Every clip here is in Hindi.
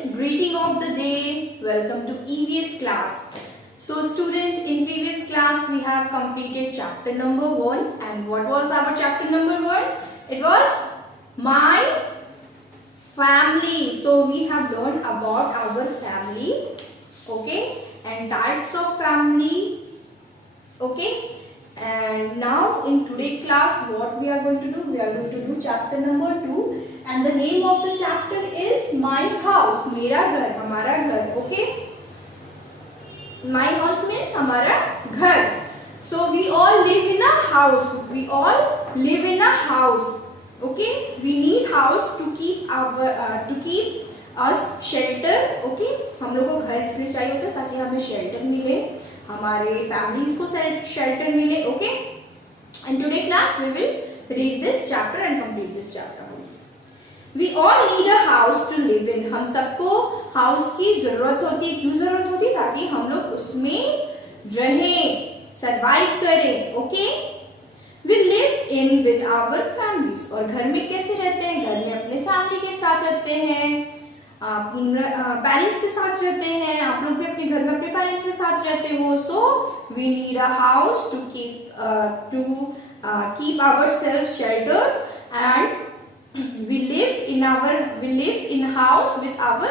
Children, greeting of the day. Welcome to EVS class. So student, in previous class we have completed chapter number 1, and what was our chapter number 1? It was my family. So we have learned about our family, okay, and types of family, okay. And now in today's class what we are going to do? We are going to do chapter number 2, and the name of the chapter is My House. मेरा घर, हमारा घर, okay. My house means हमारा घर. So we all live in a house. We all live in a house, okay. We need house to keep us shelter, okay. हम लोग को घर इसलिए चाहिए होता है ताकि हमें shelter मिले, हमारे families को shelter मिले, okay. And today class we will read this chapter and complete this chapter. We all need a house to live in. हम सबको हाउस की जरूरत होती है. क्यों जरूरत होती है? ताकि हम लोग उसमें रहें, सर्वाइव करें, okay. We live in with our families. और घर में कैसे रहते हैं? घर में अपने फैमिली के साथ रहते हैं, पेरेंट्स के साथ रहते हैं. आप लोग भी अपने घर में अपने पेरेंट्स के साथ रहते हो. So we need a house to keep ourselves sheltered, and we live in a house with our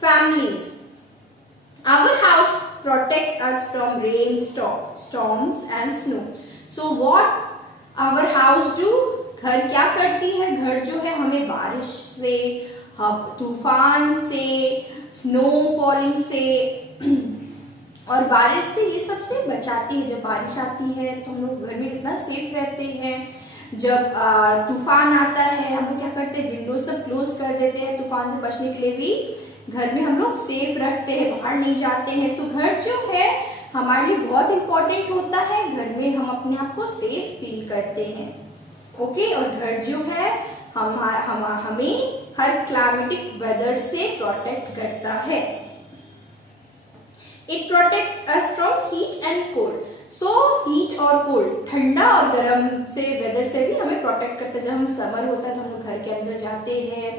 families. Our house protect us from rain, storms and snow. So what our house do? घर क्या करती है? घर जो है हमें बारिश से, तूफान से, स्नो फॉलिंग से और बारिश से, ये सबसे बचाती है. जब बारिश आती है तो हम लोग घर में इतना सेफ रहते हैं. जब तूफान आता है हम लोग क्या करते हैं? विंडो सब क्लोज कर देते हैं. तूफान से बचने के लिए भी घर में हम लोग सेफ रखते हैं, बाहर नहीं जाते हैं. तो घर जो है हमारे लिए बहुत इंपॉर्टेंट होता है. घर में हम अपने आप को सेफ फील करते हैं, ओके. और घर जो है हमें हर क्लाइमेटिक वेदर से प्रोटेक्ट करता है. It protect us from heat and cold. So heat और कोल्ड, ठंडा और गर्म से वेदर से भी हमें प्रोटेक्ट करता है. जब हम समर होता है तो हम लोग घर के अंदर जाते हैं,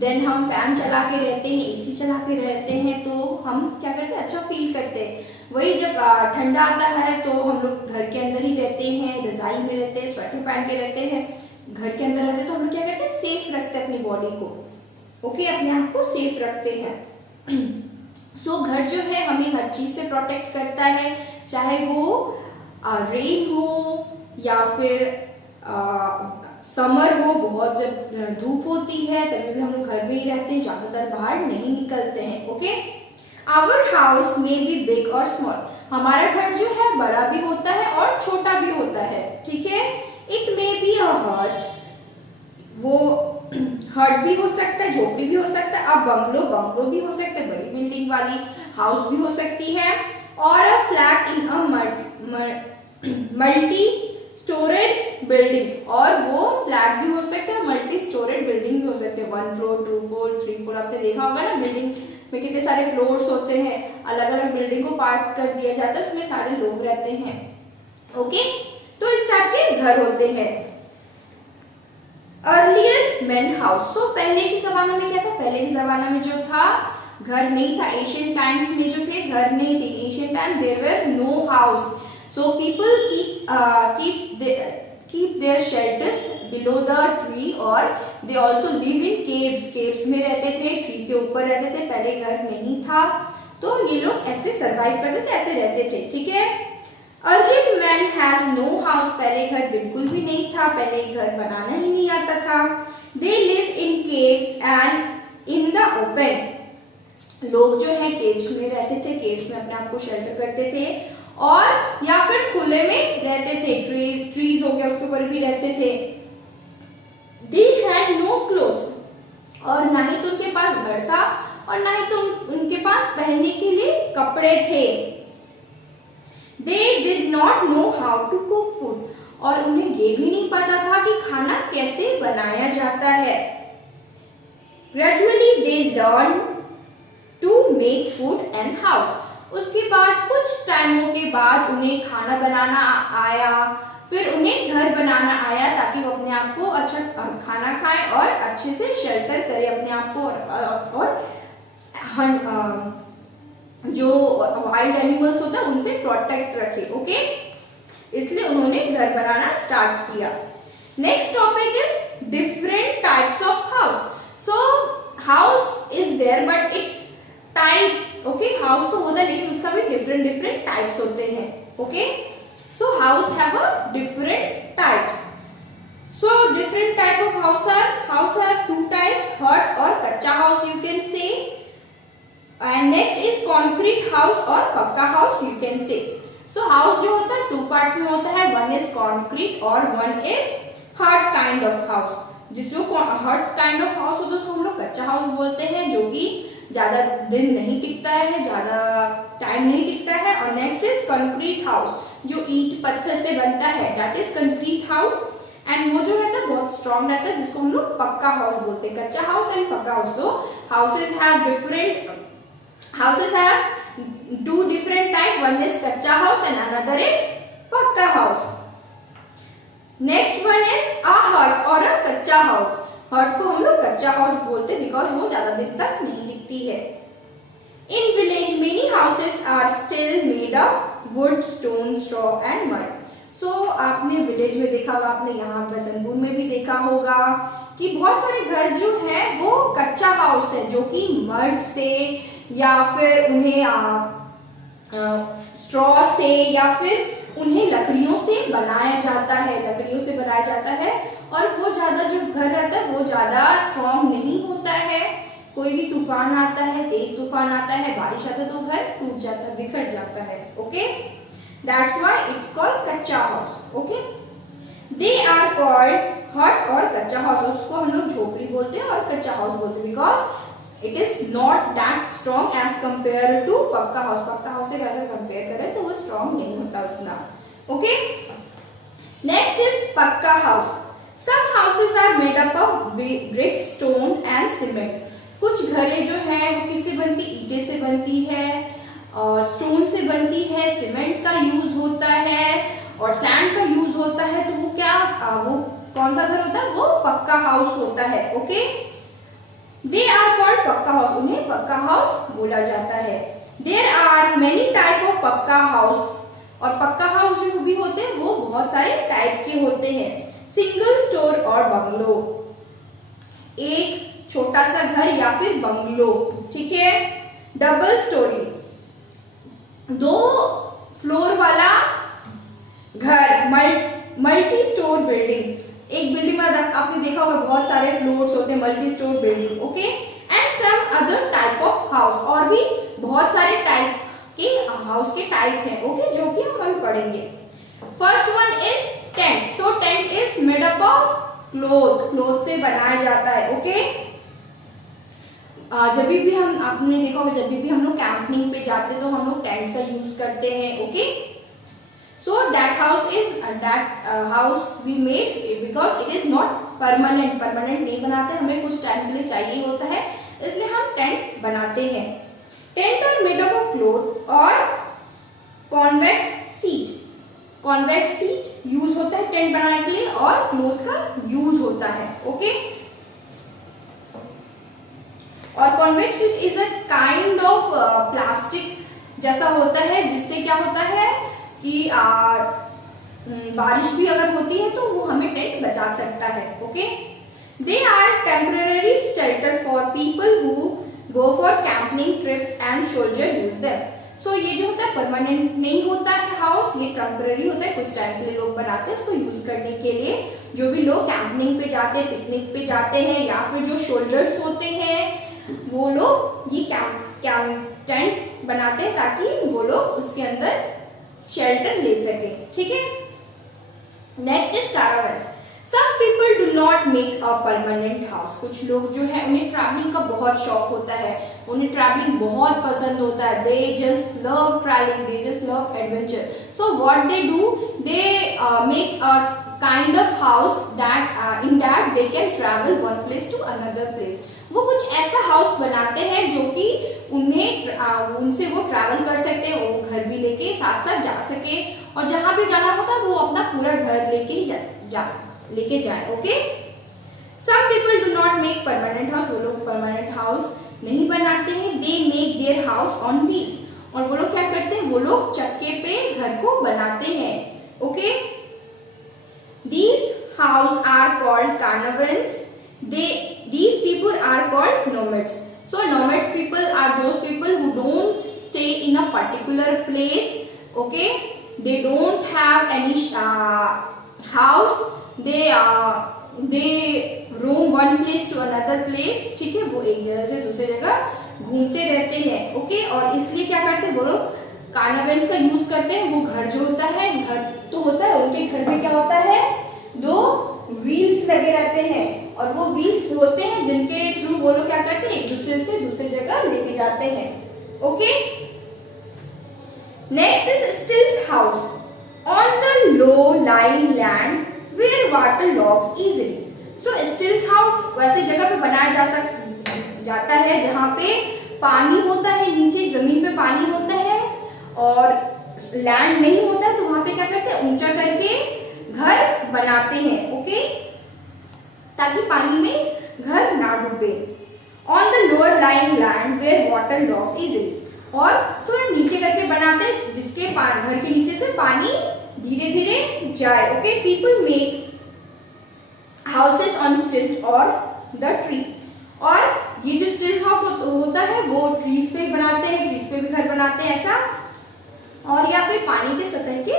देन हम फैन चला के रहते हैं, एसी चला के रहते हैं, तो हम क्या करते हैं? अच्छा फील करते हैं. वही जब ठंडा आता है तो हम लोग घर के अंदर ही रहते हैं, रजाई में रहते हैं, स्वेटर पहन के रहते हैं, घर के अंदर रहते हैं. तो हम लोग क्या करते हैं? सेफ रखते हैं अपनी बॉडी को, ओके, अपने आप को सेफ रखते हैं. सो घर जो है हमें हर चीज से प्रोटेक्ट करता है, चाहे वो रेन हो या फिर समर हो. बहुत जब धूप होती है तभी भी हम लोग घर में ही रहते हैं, ज्यादातर बाहर नहीं निकलते हैं, ओके. आवर हाउस में बी बिग और स्मॉल. हमारा घर जो है बड़ा भी होता है और छोटा भी होता है, ठीक है. इट मे बी अ हट, वो हट भी हो सकता है, झोपड़ी भी हो सकता है. अब बंगलो भी हो सकता है, बड़ी बिल्डिंग वाली हाउस भी हो सकती है. और a flat in a multi storeyed building, और वो फ्लैट भी हो सकता है, मल्टी स्टोरेड बिल्डिंग भी हो सकते हैं. 1 फ्लोर, 2 फ्लोर, 3 फ्लोर. आपने देखा होगा ना बिल्डिंग में कितने सारे फ्लोर्स होते हैं, अलग अलग बिल्डिंग को पार्ट कर दिया जाता है, उसमें सारे लोग रहते हैं, ओके. तो इस टाइप के घर होते हैं. Earlier main house. सो पहले के जमाने में क्या था? पहले के जमाने में जो था घर नहीं था. एशियन टाइम्स में जो थे घर नहीं थे. Asian time there were no house. So people keep their shelters below the tree, और they also live in caves. caves में रहते थे, ट्री के ऊपर रहते थे. पहले घर नहीं था तो ये लोग ऐसे सरवाइव करते थे, ऐसे रहते थे, ठीक है. Earlier man has no house. पहले घर बिल्कुल भी नहीं था, पहले घर बनाना ही नहीं आता था. They live in caves and in the open. लोग जो है केव्स में रहते थे, केव्स में अपने आप को शेल्टर करते थे, और या फिर खुले में रहते थे. ट्रीज हो गया उसके ऊपर भी रहते थे. They had no clothes. और ना ही तो उनके पास घर था और ना ही तो उनके पास पहनने के लिए कपड़े थे. They did not know how to cook food. और उन्हें ये भी नहीं पता था कि खाना कैसे बनाया जाता है. Gradually they learned to make food and house. उसके बाद कुछ टाइमों के बाद उन्हें खाना बनाना आया, फिर उन्हें घर बनाना आया ताकि वो अपने आप को अच्छा खाना खाएं और अच्छे से शेल्टर करें अपने आप को, और जो वाइल्ड एनिमल्स होता है उनसे प्रोटेक्ट रखे। ओके, इसलिए उन्होंने घर बनाना स्टार्ट किया। Next topic is different types of house. So house is there but it's type. Okay, house तो होता है लेकिन उसका भी डिफरेंट डिफरेंट टाइप्स होते हैं। Okay, so house have a different types. So different type of house are two types, hut or कच्चा house you can say, and next is concrete house और पक्का house you can say. So house जो होता है two parts में होता है, one is concrete और one is hut kind of house. जिसको hut kind of house होता है उसको हम लोग कच्चा house बोलते हैं, जो कि ज्यादा दिन नहीं टिकता है, ज्यादा टाइम नहीं टिकता है। और नेक्स्ट इज concrete house जो ईंट पत्थर से बनता है, that is concrete house. And वो जो रहता है बहुत स्ट्रॉन्ग रहता है, जिसको हम लोग पक्का हाउस बोलते हैं। Kutcha house and pucca house. तो houses have two different type, one is kutcha house and another is pucca house. Next one is a hut और अ कच्चा हाउस। हट को हम लोग कच्चा हाउस बोलते हैं बिकॉज वो ज्यादा दिन तक नहीं टिकती है। In village many houses are still made of wood, stone, straw and mud. So आपने विलेज में देखा होगा, आपने यहाँ बसंतपुर में भी देखा होगा कि बहुत सारे घर जो है वो कच्चा हाउस है, जो कि मड से या फिर उन्हें स्ट्रॉ से या फिर उन्हें लकड़ियों से बनाया जाता है। और वो ज्यादा जो घर रहता है वो ज्यादा स्ट्रॉन्ग नहीं होता है। कोई भी तूफान आता है, तेज तूफान आता है, बारिश आता है तो घर टूट जाता है, बिखर जाता है। Okay, that's why it's called कच्चा house. Okay, they are called hut और कच्चा हाउस। उसको हम लोग झोपड़ी बोलते हैं और कच्चा हाउस बोलते हैं because it is not that strong as compare to pucca house. Pucca house से अगर कंपेयर करें तो वो स्ट्रॉन्ग नहीं होता उतना। Okay, next is pucca house. Some houses are made up of brick, stone and cement. कुछ घरें जो है वो किससे बनती, ईंटे से बनती है और स्टोन से बनती है, सीमेंट का यूज होता है और सैंड का यूज होता है। तो वो वो कौन सा घर होता है, वो पक्का हाउस होता है। Okay, they are called pucca house, उन्हें पक्का हाउस बोला जाता है। There are many type of pucca house. और पक्का हाउस जो भी होते हैं वो बहुत सारे टाइप के होते हैं। सिंगल स्टोर और बंगलो, एक छोटा सा घर या फिर बंगलो, ठीक है। डबल स्टोरी, 2 फ्लोर वाला घर, मल्टी स्टोर बिल्डिंग। एक बिल्डिंग में आपने देखा होगा बहुत सारे फ्लोर्स होते हैं, multi store building. Okay, and some other type of house, और भी बहुत सारे टाइप के हाउस के टाइप हैं। ओके, जो कि हम अभी पढ़ेंगे। First one is tent. So tent is made up of cloth से बनाया जाता है। ओके, जब भी आपने देखा होगा जब भी हम लोग कैंपिंग पे जाते तो हम लोग टेंट का यूज करते हैं। Okay, so that house we made because it is not permanent नहीं बनाते, हमें कुछ टाइम के लिए चाहिए होता है, इसलिए हम टेंट बनाते हैं। Tent are made up of cloth और convex sheet. Convex sheet use होता है टेंट बनाने के लिए और क्लोथ का यूज होता है। ओके, और convex sheet is a kind of plastic जैसा होता है, जिससे क्या होता है कि बारिश भी अगर होती है तो वो हमें टेंट बचा सकता है। Okay, they are temporary shelter for people who go for camping trips and soldier use them. So ये जो होता है परमानेंट नहीं होता है हाउस, ये टेम्पररी होता है, कुछ टाइम के लिए लोग बनाते हैं उसको यूज करने के लिए। जो भी लोग कैंपिंग पे जाते हैं, पिकनिक पे जाते हैं, या फिर जो सोल्जर्स होते हैं वो लोग ये टेंट बनाते हैं ताकि वो लोग उसके अंदर शेल्टर ले सके। ठीक है, next is caravans. Some people do not make a permanent house. कुछ लोग जो है उन्हें ट्रैवलिंग का बहुत शौक होता है, उन्हें ट्रैवलिंग बहुत पसंद होता है, they just love travelling, they just love adventure. So what they do, they make a kind of house that in that they can travel one place to another place. वो कुछ ऐसा हाउस बनाते हैं जो कि उनसे वो ट्रैवल कर सकते हैं, वो घर भी लेके साथ साथ जा सके, और जहां भी जाना होता है वो अपना पूरा घर लेके जाए। Okay, some people do not make permanent house. वो लोग परमानेंट हाउस नहीं बनाते बनाते हैं? They make their house on wheels. और वो लोग क्या करते हैं? वो लोग चक्के पे घर को बनाते हैं। Okay, these house are called carnivores. These people are called nomads. So nomads people are those people who don't stay in a particular place. Okay, they don't have any house. They roam one place to another place. ठीक है, वो एक जगह से दूसरी जगह घूमते रहते हैं। ओके, और इसलिए क्या करते हैं वो लोग? कार्निवल्स का यूज करते हैं। वो घर जो होता है, घर तो होता है, उनके घर में क्या होता है? 2 व्हील्स लगे रहते हैं, और वो व्हील्स होते हैं जिनके थ्रू वो लोग क्या करते हैं? एक दूसरे से दूसरी जगह लेके जाते हैं। Okay, next is stilt house on the low lying land where water logs easily. So stilt house वैसे जगह पे बनाया जाता है जहां पे पानी होता है, नीचे जमीन पे पानी होता है और लैंड नहीं होता है, तो वहां पे क्या करते हैं? ऊंचा करके घर बनाते हैं। ओके, ताकि पानी में घर ना डूबे। On the lower lying land where water logs easily, और थोड़ा नीचे करके बनाते हैं जिसके घर के नीचे से पानी धीरे धीरे जाए। Okay, people make houses on स्टिल्ट और द ट्री। और ये जो स्टिल्ट हाउस होता है वो ट्रीज पे बनाते हैं, ट्रीज पे भी घर बनाते हैं ऐसा, और या फिर पानी के सतह के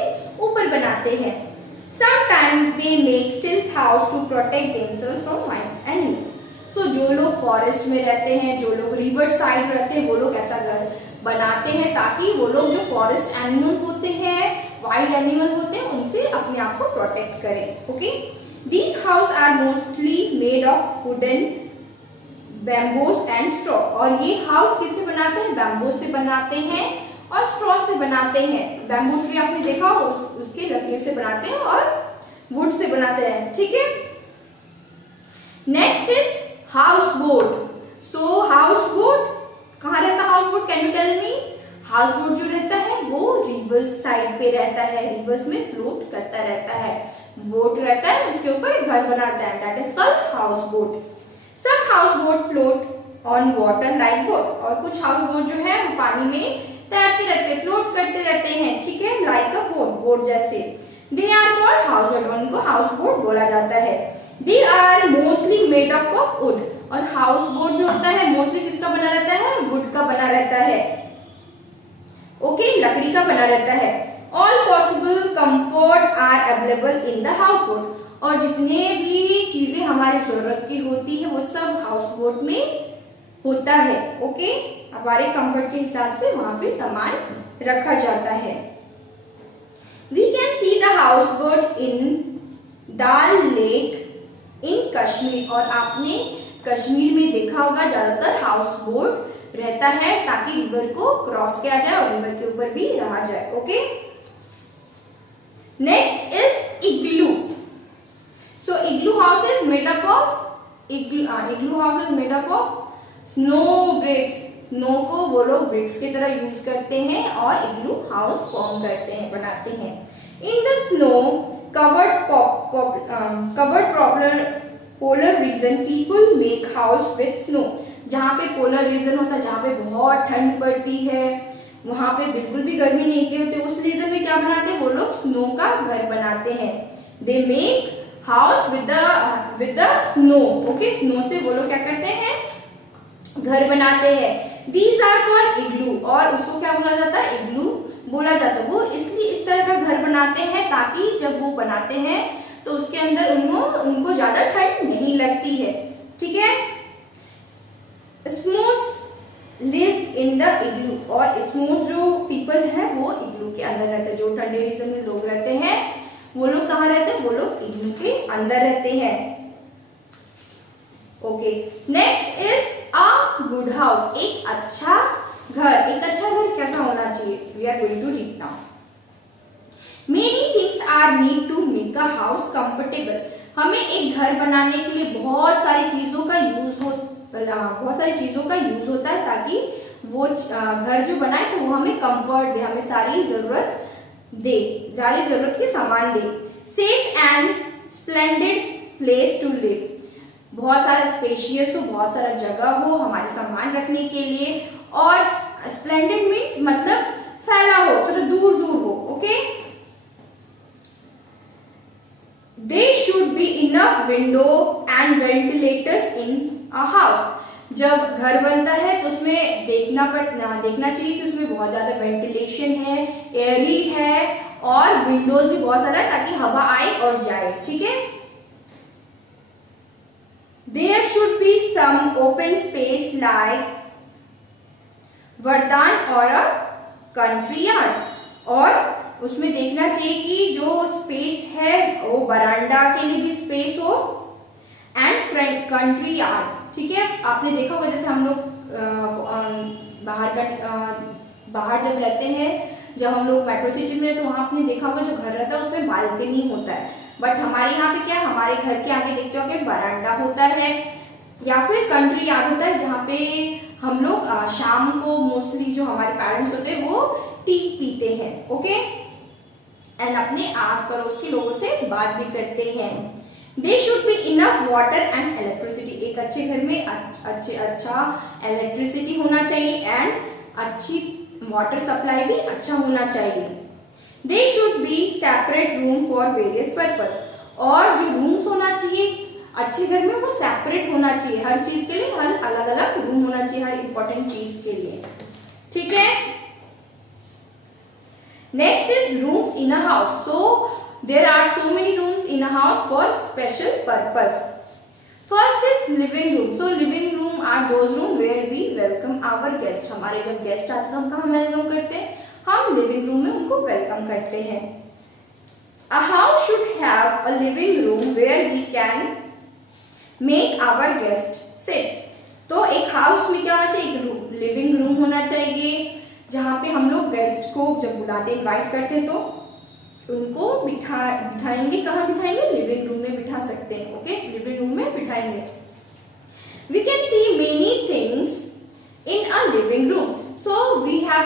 ऊपर बनाते हैं। Sometimes they make stilt house to protect themselves from wild animals. So जो लोग फॉरेस्ट में रहते हैं, जो लोग रिवर साइड रहते हैं, वो लोग ऐसा घर बनाते हैं ताकि वो लोग जो फॉरेस्ट एनिमल होते हैं, वाइल्ड एनिमल होते हैं, उनसे अपने आप को प्रोटेक्ट करें। Okay, these house are mostly made of wooden, bamboos and straw. और ये हाउस किससे बनाते हैं? बैम्बू से बनाते हैं और स्ट्रॉ से बनाते हैं। बैम्बू ट्री आपने देखा हो, उसके लकड़ियों से बनाते हैं और वुड से बनाते हैं। ठीक है, next is house boat. So house boat कहाँ रहता है? House boat, can you tell me? House boat जो रहता है वो रिवर्स साइड पे रहता है, रिवर्स में फ्लोट करता रहता है। बोट रहता है, उसके ऊपर घर बनाता है, that is called house boat. Some house boat float on water like boat, और कुछ हाउस बोट जो है वो पानी में तैरते रहते, फ्लोट करते रहते हैं। ठीक है, लाइक अ बोट, बोट जैसे। They are called house boat, उनको हाउस बोट बोला जाता है। They are mostly made up of wood, और हाउस बोट जो होता है मोस्टली किसका बना रहता है? वुड का बना रहता है। ओके, लकड़ी का बना रहता है। All possible comfort are available in the house boat, और जितने भी चीजें हमारी जरूरत की होती है वो सब हाउस बोट में होता है। ओके, हमारे कंफर्ट के हिसाब से वहां पे सामान रखा जाता है। We can see the house boat in Dal lake in Kashmir, और आपने कश्मीर में देखा होगा ज्यादातर हाउस बोट रहता है ताकि रिवर को क्रॉस किया जाए और रिवर के ऊपर भी रहा जाए। Okay, next is igloo. So igloo house is made up of igloo house is made up of snow bricks. Snow को वो लोग ब्रिक्स की तरह यूज करते हैं और इग्लू हाउस फॉर्म करते हैं, बनाते हैं। In the snow covered polar region people make house with snow. जहाँ पे पोलर रीजन होता है, जहाँ पे बहुत ठंड पड़ती है, वहां पे बिल्कुल भी गर्मी नहीं होती, उस रीजन में क्या बनाते हैं वो लोग? स्नो का घर बनाते हैं। They make house with the snow. Okay, snow से वो लोग क्या करते हैं? घर बनाते हैं। These are called igloo, और उसको क्या बोला जाता है? इग्लू बोला जाता है। वो इसलिए इस तरह का घर बनाते हैं ताकि जब वो बनाते हैं तो उसके अंदर उनको ज्यादा ठंड नहीं लगती है। ठीक है, स्मोस लिव इन द इग्लू, और स्मोस जो पीपल है वो इग्लू के अंदर रहते हैं। जो ठंडे रीजन में लोग रहते हैं वो लोग कहाँ रहते हैं? वो लोग इग्लू के अंदर रहते हैं। Okay, next is a good house. एक अच्छा घर, एक अच्छा घर कैसा होना चाहिए? We are going to read now. Many things are need to make a house comfortable. हमें एक घर बनाने के लिए बहुत सारी चीजों का यूज होता है ताकि वो घर जो बनाए तो वो हमें कंफर्ट दे, हमें सारी जरूरत के सामान दे। Safe and splendid place to live. बहुत सारा स्पेशियस हो, बहुत सारा जगह हो हमारे सामान रखने के लिए, और स्प्लेंडेड मीन्स मतलब फैला हो, तो दूर दूर हो। Okay, they should be enough window and ventilators in a house. जब घर बनता है तो उसमें देखना चाहिए कि उसमें बहुत ज्यादा वेंटिलेशन है, एयरी है, और विंडोज भी बहुत सारा, ताकि हवा आए और जाए। ठीक है, there should be some open space like वरदान और अ कंट्री यार्ड, और उसमें देखना चाहिए कि जो स्पेस है वो बरांडा के लिए भी स्पेस हो, एंड कंट्री यार्ड। ठीक है, आपने देखा होगा जैसे हम लोग बाहर जब रहते हैं, जब हम लोग मेट्रो सिटी में, तो वहां आपने देखा होगा जो घर रहता है उसमें बालकनी होता है, बट हमारे यहाँ पे क्या है, हमारे घर के आगे देखते हो कि बरांडा होता है या फिर कंट्री यार्ड होता है, जहाँ पे हम लोग शाम को मोस्टली जो हमारे पेरेंट्स होते हैं वो टी पीते हैं। ओके, एंड अपने आस पड़ोस के लोगों से बात भी करते हैं। They should be enough water and electricity. एक अच्छे घर में अच्छा इलेक्ट्रिसिटी होना चाहिए, एंड अच्छी वाटर सप्लाई भी अच्छा होना चाहिए। They should be separate room for various purpose. और जो रूम्स होना चाहिए अच्छे घर में वो सेपरेट होना चाहिए, हर चीज के लिए हर अलग अलग रूम होना चाहिए, हर इंपॉर्टेंट चीज के लिए। ठीक है, next is rooms in a house. So there are so many rooms in a house for special purpose. First is living room. So living room are those room where we welcome our guest. हमारे जब गेस्ट आते हैं तो हम कहाँ वेलकम करते हैं, हम लिविंग रूम में उनको वेलकम करते हैं। A house should have a living room where we can make our guest sit. तो एक हाउस में क्या होना चाहिए, एक लिविंग रूम होना चाहिए, जहाँ पे हम लोग गेस्ट को जब बुलाते इनवाइट करते हैं तो उनको बिठाएंगे। कहाँ बिठाएंगे, लिविंग रूम में बिठा सकते हैं। ओके, लिविंग रूम में बिठाएंगे। We can see many things in a living room. So we have,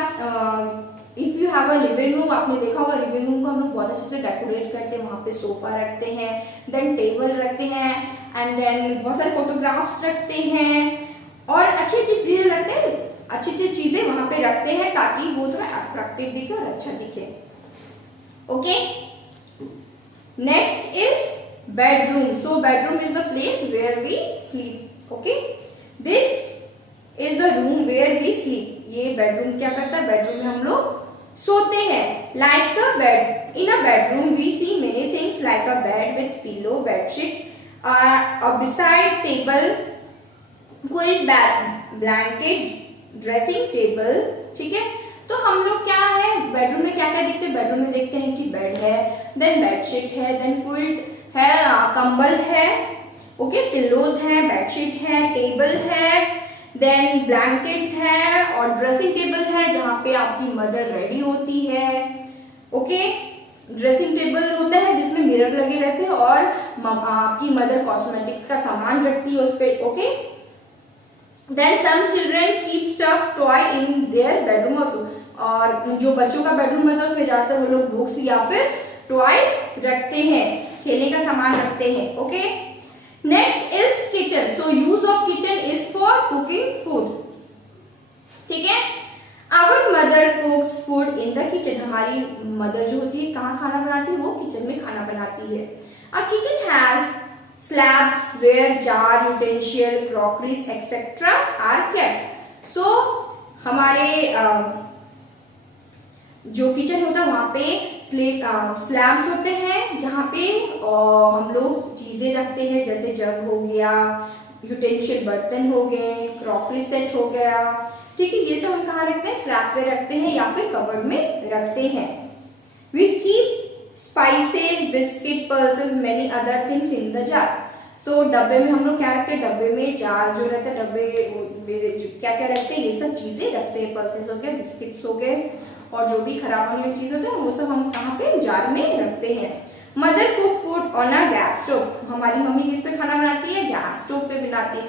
if you have a living room, आपने देखा होगा लिविंग रूम को हम लोग बहुत अच्छे से डेकोरेट करते हैं, वहां पे सोफा रखते हैं, देन टेबल रखते हैं, एंड देन बहुत सारे फोटोग्राफ्स रखते हैं, और अच्छी अच्छी चीजें रखते हैं, अच्छी अच्छी चीजें वहां पे रखते हैं ताकि वो थोड़ा अट्रैक्टिव दिखे और अच्छा दिखे। Okay, next is bedroom. So bedroom is the place where we sleep. Okay, this is the room where we sleep. ये bedroom क्या करता है, bedroom में हम लोग सोते हैं। Like a bed, in a bedroom we see many things like a bed with pillow, bedsheet, a beside table, quilt, blanket, dressing table। ठीक है, तो हम लोग क्या है बेडरूम में क्या क्या देखते हैं, बेडरूम में देखते हैं कि बेड है, देन बेडशीट है, देन क्विल्ट है, कंबल है, ओके, पिल्लोज है, बेडशीट है, टेबल है, देन ब्लैंकेट्स है, और ड्रेसिंग टेबल है जहाँ पे आपकी मदर रेडी होती है। ओके, ड्रेसिंग टेबल होता है जिसमें मिरर लगे रहते हैं और आपकी मदर कॉस्मेटिक्स का सामान रखती है उस पर। Okay, then some children keep stuff toy in their bedroom also. और जो बच्चों का बेडरूम होता है उसमें ज्यादातर वो लोग बुक्स या फिर टॉयज रखते हैं, खेलने का सामान रखते हैं। Okay, next is kitchen. So use of kitchen is for cooking food. ठीक है, our mother cooks food in the kitchen. हमारी मदर जो होती है कहाँ खाना बनाती है, वो किचन में खाना बनाती है। अ kitchen has slabs where jar, utensil, crockeries etc. are kept. So हमारे जो किचन होता है वहाँ पे स्लैब्स होते हैं जहाँ पे हम लोग चीजें रखते हैं, जैसे जग हो गया, यूटेंशियल बर्तन हो गए, क्रॉकरी सेट हो गया। ठीक है, ये सब हम कहाँ रखते हैं, स्लैब पे रखते हैं या फिर कबर्ड में रखते हैं। We keep spices, biscuit, pulses, many other things in the jar. तो डब्बे में हम लोग क्या रखते हैं, डब्बे में जार जो रहता है, डब्बे क्या क्या रखते हैं, ये सब चीजें रखते हैं। पल्सेस हो गए, बिस्किट्स हो गए, और जो भी खराब होने वाली चीज होती है वो सब हम कहाँ पे, जार में रखते हैं। Mother cook food on a gas stove. हमारी मम्मी किस पे खाना बनाती है, गैस स्टोव पे बनाती है।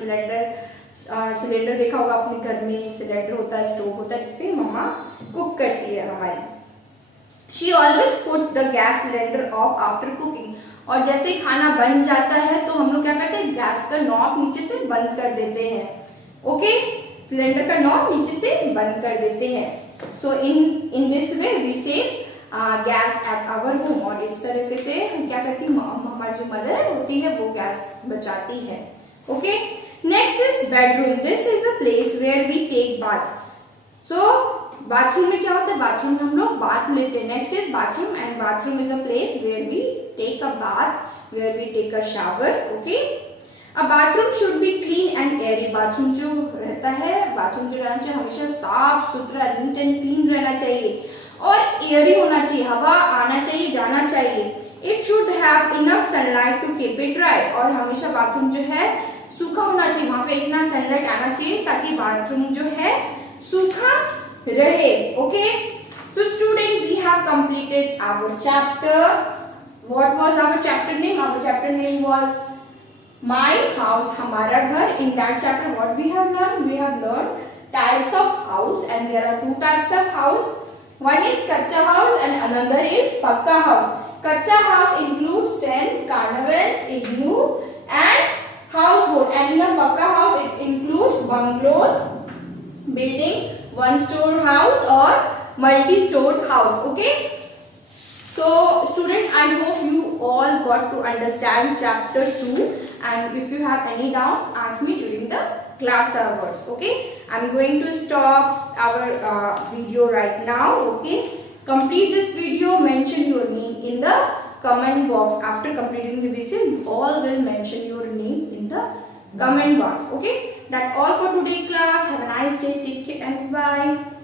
सिलेंडर देखा होगा अपने घर में, सिलेंडर होता है, स्टोव होता है, इस पे मम्मा कुक करती है हमारी। She always put the gas cylinder off after cooking. और जैसे ही खाना बन जाता है तो हम लोग क्या करते हैं, गैस का नॉब नीचे से बंद कर देते हैं। ओके, सिलेंडर का नॉब नीचे से बंद कर देते हैं। So in this way we save gas at our home. और इस तरीके से हम क्या करती हैं, हमारी जो मदर होती है वो गैस बचाती है। Okay, next is bedroom. This is a place where we take bath. सो बाथरूम में क्या होता है, बाथरूम में हम लोग बाथ लेते हैं। Next is bathroom, and bathroom is a place where we take a bath, where we take a shower. Okay, a bathroom should be clean and airy. Bathroom जो रहता है, बाथरूम जो रहना चाहिए हमेशा साफ सुथरा, नीट एंड क्लीन रहना चाहिए और एयरी होना चाहिए, हवा आना चाहिए, जाना चाहिए। It should have enough sunlight to keep it dry. और हमेशा बाथरूम जो है सूखा होना चाहिए, वहां पे इतना सनलाइट आना चाहिए ताकि बाथरूम जो है सूखा रहे। Okay, so student we have completed our chapter. What was our chapter name? Our chapter name was my house, हमारा घर। In that chapter what we have learn? We have learn types of house, and there are two types of house. One is kacha house and another is pakka house. Kacha house includes tent, carnavals, igloo and houseboat. And in a pakka house it includes bungalows, building one-store house or multi-stored house. Okay. So student, I hope you all got to understand chapter 2. And if you have any doubts, ask me during the class hours. Okay, I'm going to stop our video right now. Okay, complete this video, mention your name in the comment box. After completing the video, you all will mention your name in the comment box. Okay, that's all for today's class. Have a nice day, take care and bye.